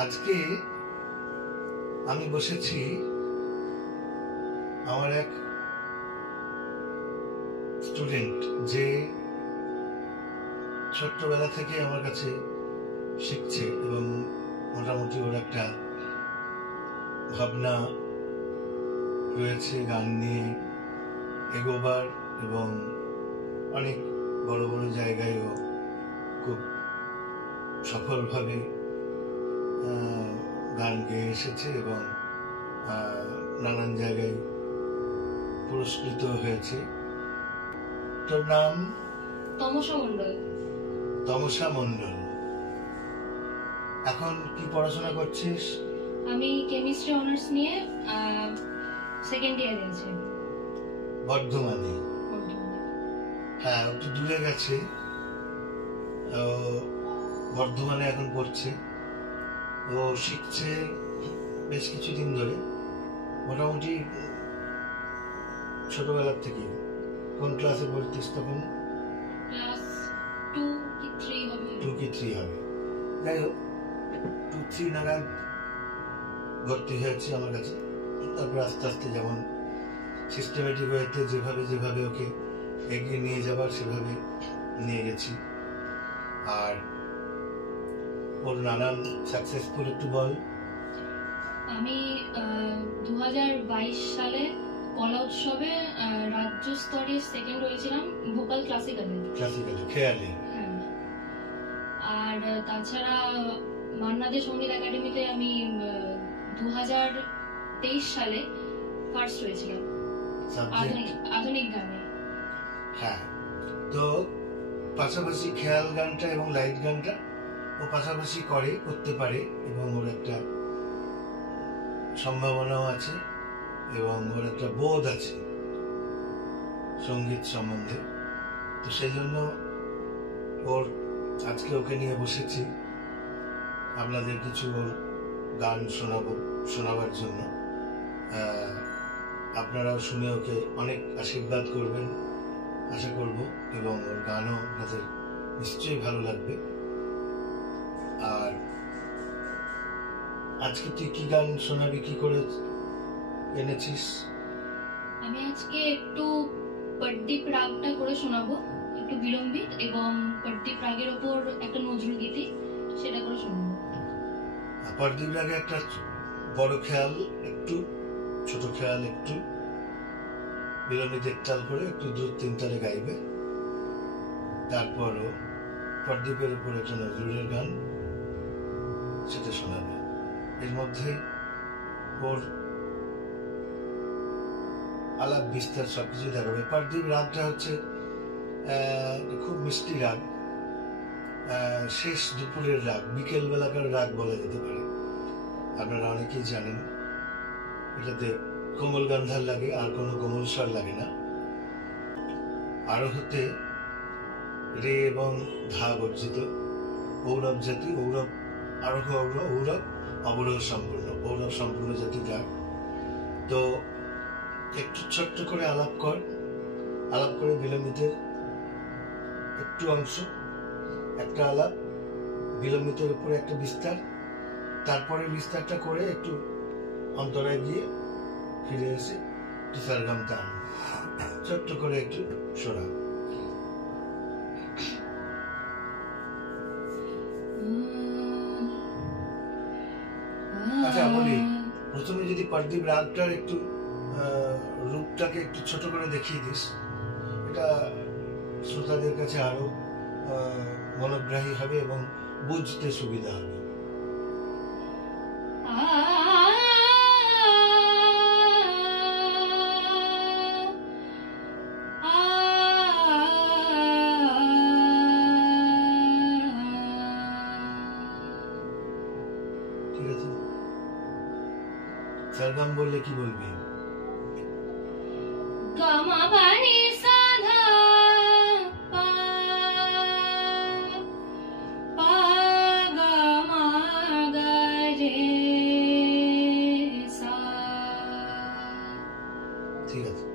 আজকে আমি বসেছি আমার এক স্টুডেন্ট যে ছোট্টবেলা থেকে আমার কাছে শিখছে এবং মোটামুটি ওর একটা ভাবনা রয়েছে গান নিয়ে এগোবার এবং অনেক বড় বড় জায়গায়ও খুব সফলভাবে গান গেয়ে এসেছে এবং নানান জায়গায় পুরস্কৃত হয়েছে। তোর নাম? তমসা মণ্ডল। তমসা মণ্ডল। এখন কি পড়াশোনা করছিস? আমি কেমিস্ট্রি অনার্স নিয়ে সেকেন্ড ইয়ারে আছি। বর্ধমানে? হ্যাঁ, একটু দূরে গেছে, বর্ধমানে এখন পড়ছে। ও শিখছে বেশ কিছুদিন ধরে, মোটামুটি ছোটবেলার থেকে। কোন ক্লাসে পড়তিস তখন? ক্লাস 2 কি 3 হবে। 2 কি 3 হবে। যাই হোক, 2-3 নাগাদ ভর্তি হয়েছে আমার কাছে। তারপর আস্তে আস্তে যেমন সিস্টেমেটিক ওয়েতে যেভাবে ওকে এগিয়ে নিয়ে যাবার সেভাবে নিয়ে গেছি। আর ওর নানান সাকসেসফুল একটু বল। আমি 2022 সালে কলা উৎসবে রাজ্য স্তরে সেকেন্ড হয়েছিলাম ভোকাল ক্লাসিক্যালে। খেয়ালি। হ্যাঁ। আর তাছাড়া মান্না দে সঙ্গীত একাডেমিতে আমি 2023 সালে ফার্স্ট হয়েছিলাম আধুনিক গানে। হ্যাঁ, তো পাশাপাশি খেয়াল গানটা এবং লাইট গানটা ও পাশাপাশি করতে পারে এবং ওর একটা সম্ভাবনাও আছে এবং ওর একটা বোধ আছে সঙ্গীত সম্বন্ধে। তো সেই জন্য আজকে ওকে নিয়ে বসেছি আপনাদের কিছু ওর গান শোনাবার জন্য। আপনারাও শুনে ওকে অনেক আশীর্বাদ করবেন আশা করব, এবং ওর গানও আপনাদের নিশ্চয়ই ভালো লাগবে। আর আজকে তুই কি গান শোনাবি, কি করে এনেছিস? আমি আজকে একটু পদ্মীপ রাগটা করে শোনাবো, একটু বিলম্বিত, এবং পদ্মীপ রাগের ওপর একটা নজরুল গীতি, সেটা করে শোনাবো। পদ্মীপ রাগে একটা বড় খেয়াল, একটু ছোট খেয়াল, একটু বিলম্বিত একতাল করে একটু 2-3 তালে গাইবে। তারপরও পদ্মীপের উপর একটা নজরুলের গান, সেটা শোনাবে। এর মধ্যে ওর আলাপ বিস্তার সবকিছু দেখাবে। পদ্মীপ রাগটা হচ্ছে খুব মিষ্টি রাগ, শেষ দুপুরের রাগ, বিকেল বেলাকার রাগ বলা যেতে পারে। আপনারা অনেকেই জানেন এটাতে কোমল গান্ধার লাগে, আর কোনো কোমল স্বর লাগে না। আরোহতে রে এবং ধা বর্জিত, ঔরব জাতি, ঔরব আরোহ ঔরব অবরোহ সম্পূর্ণ, ঔরব সম্পূর্ণ জাতির রাগ। তো একটু ছোট্ট করে আলাপ করে বিলম্বিতের একটু অংশ, একটা আলাপ, বিলম্বিতের উপরে একটা বিস্তার, তারপরে বিস্তারটা করে একটু অন্তরায় গিয়ে ফিরে এসে সারগাম টান, ছোট্ট করে একটু শোনা। আচ্ছা বলি, প্রথমে যদি পদ্মীপ রাগটার একটু রূপটাকে একটু ছোট করে দেখিয়ে দিস, এটা শ্রোতাদের কাছে আরো মনোগ্রাহী হবে এবং বুঝতে সুবিধা হবে। ঠিক আছে, সরগম বললে কি বলবি? গামা বানি সাধা পা পা গামা গা রে সা। ঠিক আছে।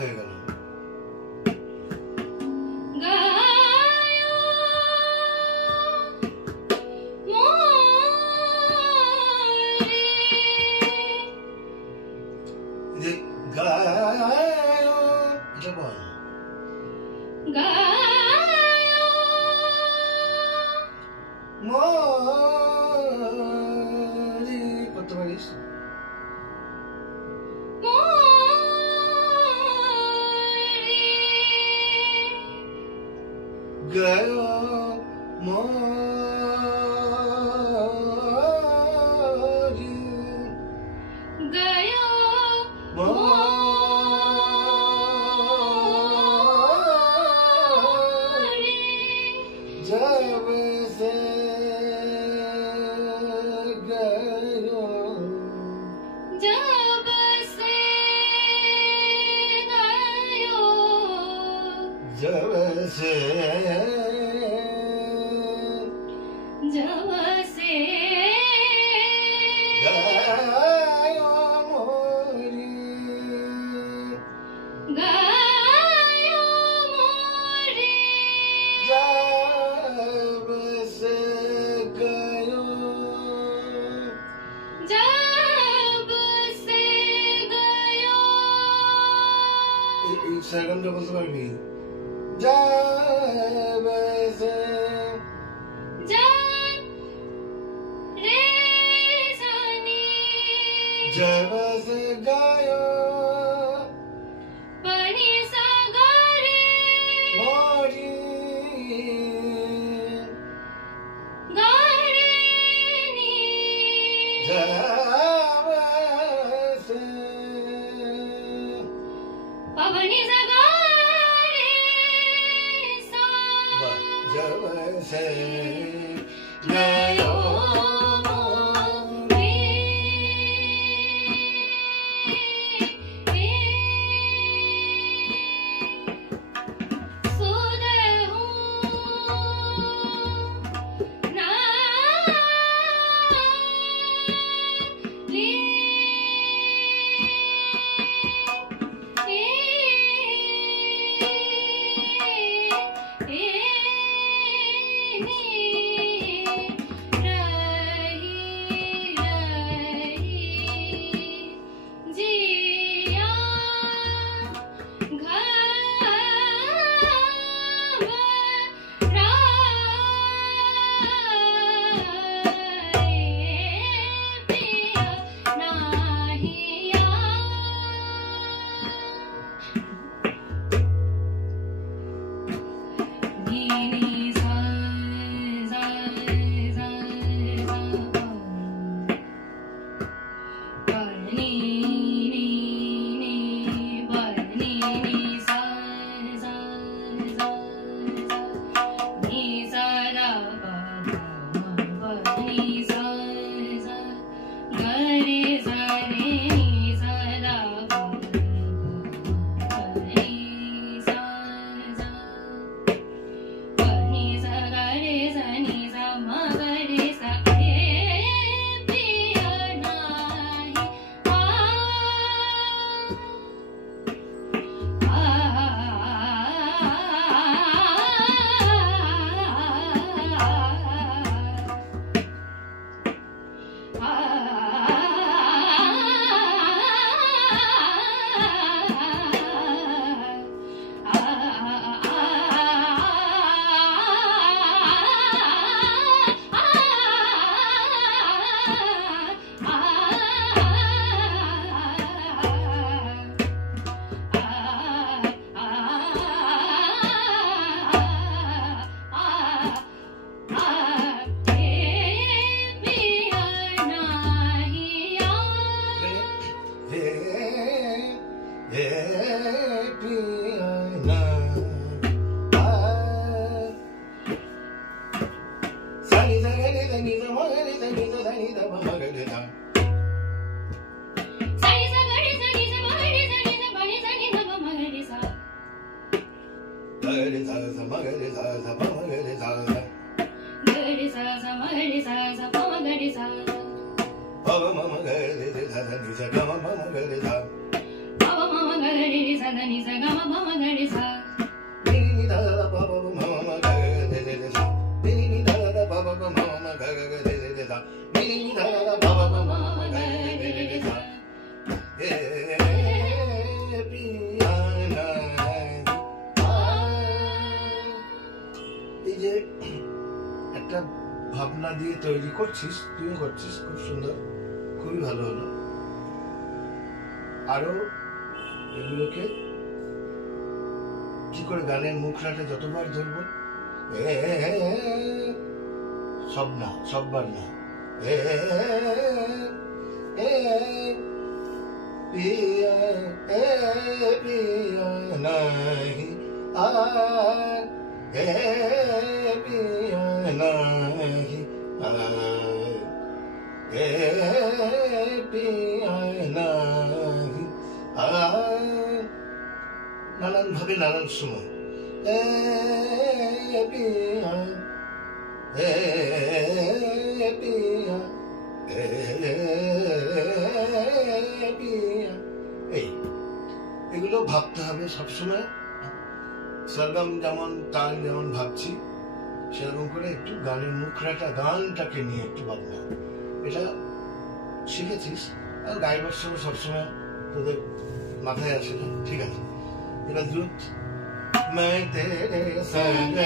হয়ে গেল। এটা বল করতে পারিস। গয়া মোরি গয়া মোরি जब से गयो जब से जब से गायो मोरी जब से गयो সেকেন্ডটা বলতে পারবি जब से जब से गायो मोरी जब से जब से गायो একটা ভাবনা দিয়ে তৈরি করছিস, তুইও করছিস, খুব সুন্দর, খুবই ভালো হলো। আরো এগুলোকে কি করে গানের মুখরাটা যতবার ধরবো, সব না, সববার না, পিয়া পিয়া নাহি আর পিয়া নাহি আর পিয়া নাহি আর, নানান ভাবে নানান সময় पिया पिया पिया। এগুলো ভাবতে হবে সবসময়। সরগম যেমন তাল যেমন ভাবছি সেরকম করে একটু গানের মুখরাটা গানটাকে নিয়ে একটু ভাবনা। এটা শিখেছিস আর গাইবার সময় সবসময় তোদের মাথায় আসে না, ঠিক আছে। এবার দ্রুত मैं तेरे संग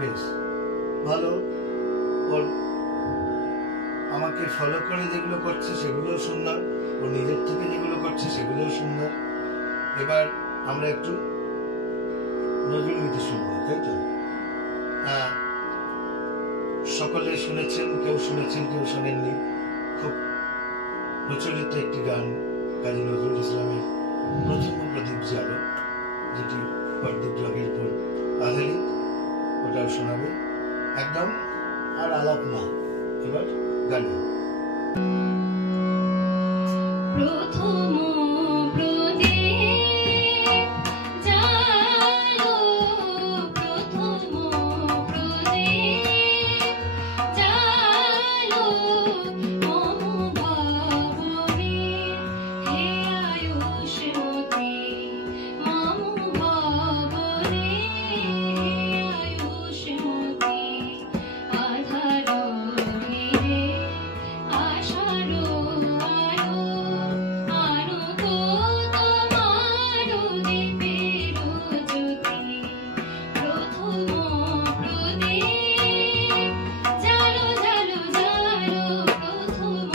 বেশ ভালো। ওর আমাকে ফলো করে যেগুলো করছে সেগুলোও সুন্দর, ও নিজের থেকে যেগুলো করছে সেগুলোও সুন্দর। এবার আমরা একটু নজরুলগীতি শুনবো, তাই তো? সকলে শুনেছেন, কেউ শুনেছেন কেউ শোনেননি। খুব প্রচলিত একটি গান কাজী নজরুল ইসলামের প্রথম প্রদীপ জালো, যেটি প্রদীপ রাগের উপর আধারিত, ওটাও শোনাবে একদম। আর আলাপ না, এবার গান। প্রথম প্রদীপ জালো, প্রথম প্রদীপ জালো, মম ভাবনে হে আয়ুষ্মতী, মম ভাবনে হে আয়ুষ্মতী, আধার ঘিরে আশার আলো, আলোকো তোমার দীপের জ্যোতি, প্রথম প্রদীপ জালো জালো জালো, প্রথম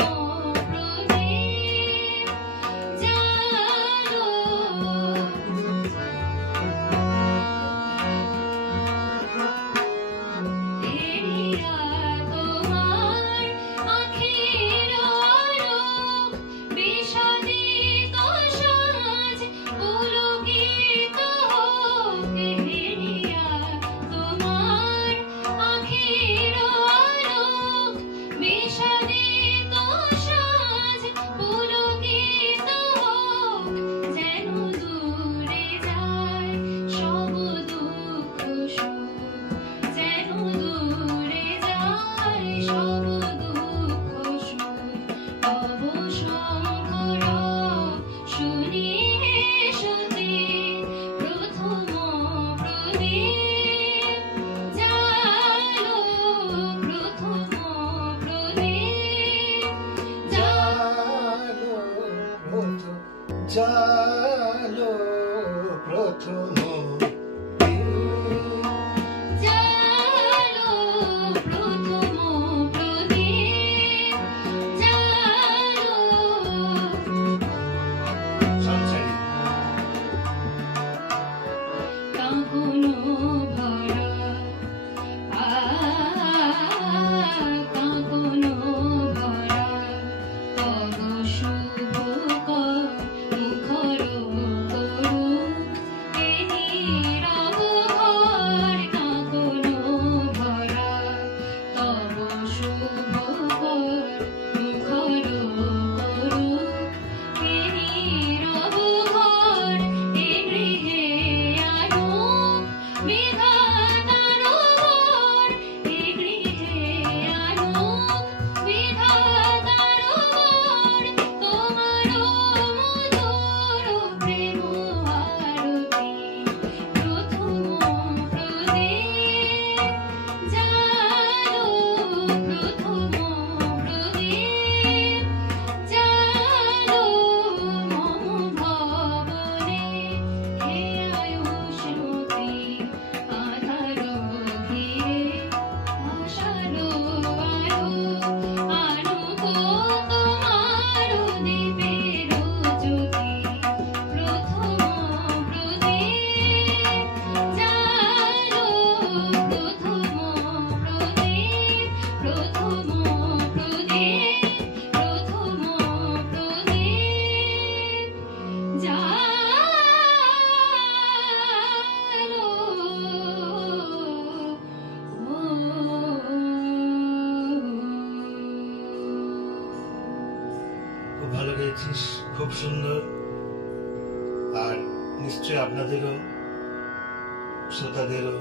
প্রদীপ জালো। এরিয়া তোমার আঁখের আলোক, বিষাদিত সাজ পুলকিত হোক, এরিয়া তোমার আঁখের আলোক, বিষাদিত সাজ পুলকিত হোক, যেন দূরে যায় সব দুঃখ সুখ, যেন দূরে যায় সব দুঃখ সুখ, তব শঙ্কর শুনিয়ে সতী, প্রথম প্রদীপ জালো, প্রথম প্রদীপ জালো জালো, প্রথম জালো, প্রথম প্রদীপ জালো। সংসারী কাঁকনো ভরা কাঁকনো ভরা তব শুভ মুখর করুণ, এ নীরব ঘর, কাঁকনো ভরা তব শুভ মুখর করুণ, এ নীরব ঘর, এ গৃহে আনো বিধাতার ঘর, এ গৃহে আনো বিধাতার ঘর, তোমার মধুর প্রেম আরতি, প্রথম প্রদীপ জালো, প্রথম প্রদীপ জালো, মম ভাবনে হে আয়ুষ্মতী, আধার ঘিরে আশার আলো, আলোকো তোমার দীপের জ্যোতি, প্রথম প্রদীপ জালো, প্রথম প্রদীপ, প্রথম প্রদীপ, প্রথম প্রদীপ খুব ভালো গেয়েছিস, খুব সুন্দর। আর নিশ্চয় আপনাদেরও শ্রোতাদেরও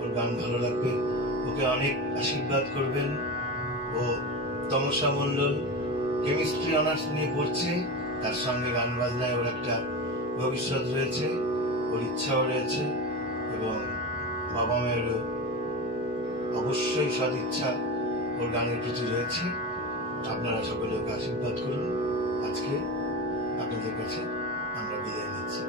ওর গান ভালো লাগবে। ওকে অনেক আশীর্বাদ করবেন। ও তমসা মণ্ডল কেমিস্ট্রি অনার্স নিয়ে পড়ছে, তার সঙ্গে গান বাজনায় ওর একটা ভবিষ্যৎ রয়েছে, ওর ইচ্ছাও রয়েছে, এবং বাবা মায়েরও অবশ্যই সদিচ্ছা ওর গানের প্রতি রয়েছে। আপনারা সকলে ওকে আশীর্বাদ করুন। আজকে আপনাদের কাছে আমরা বিদায় নিচ্ছি।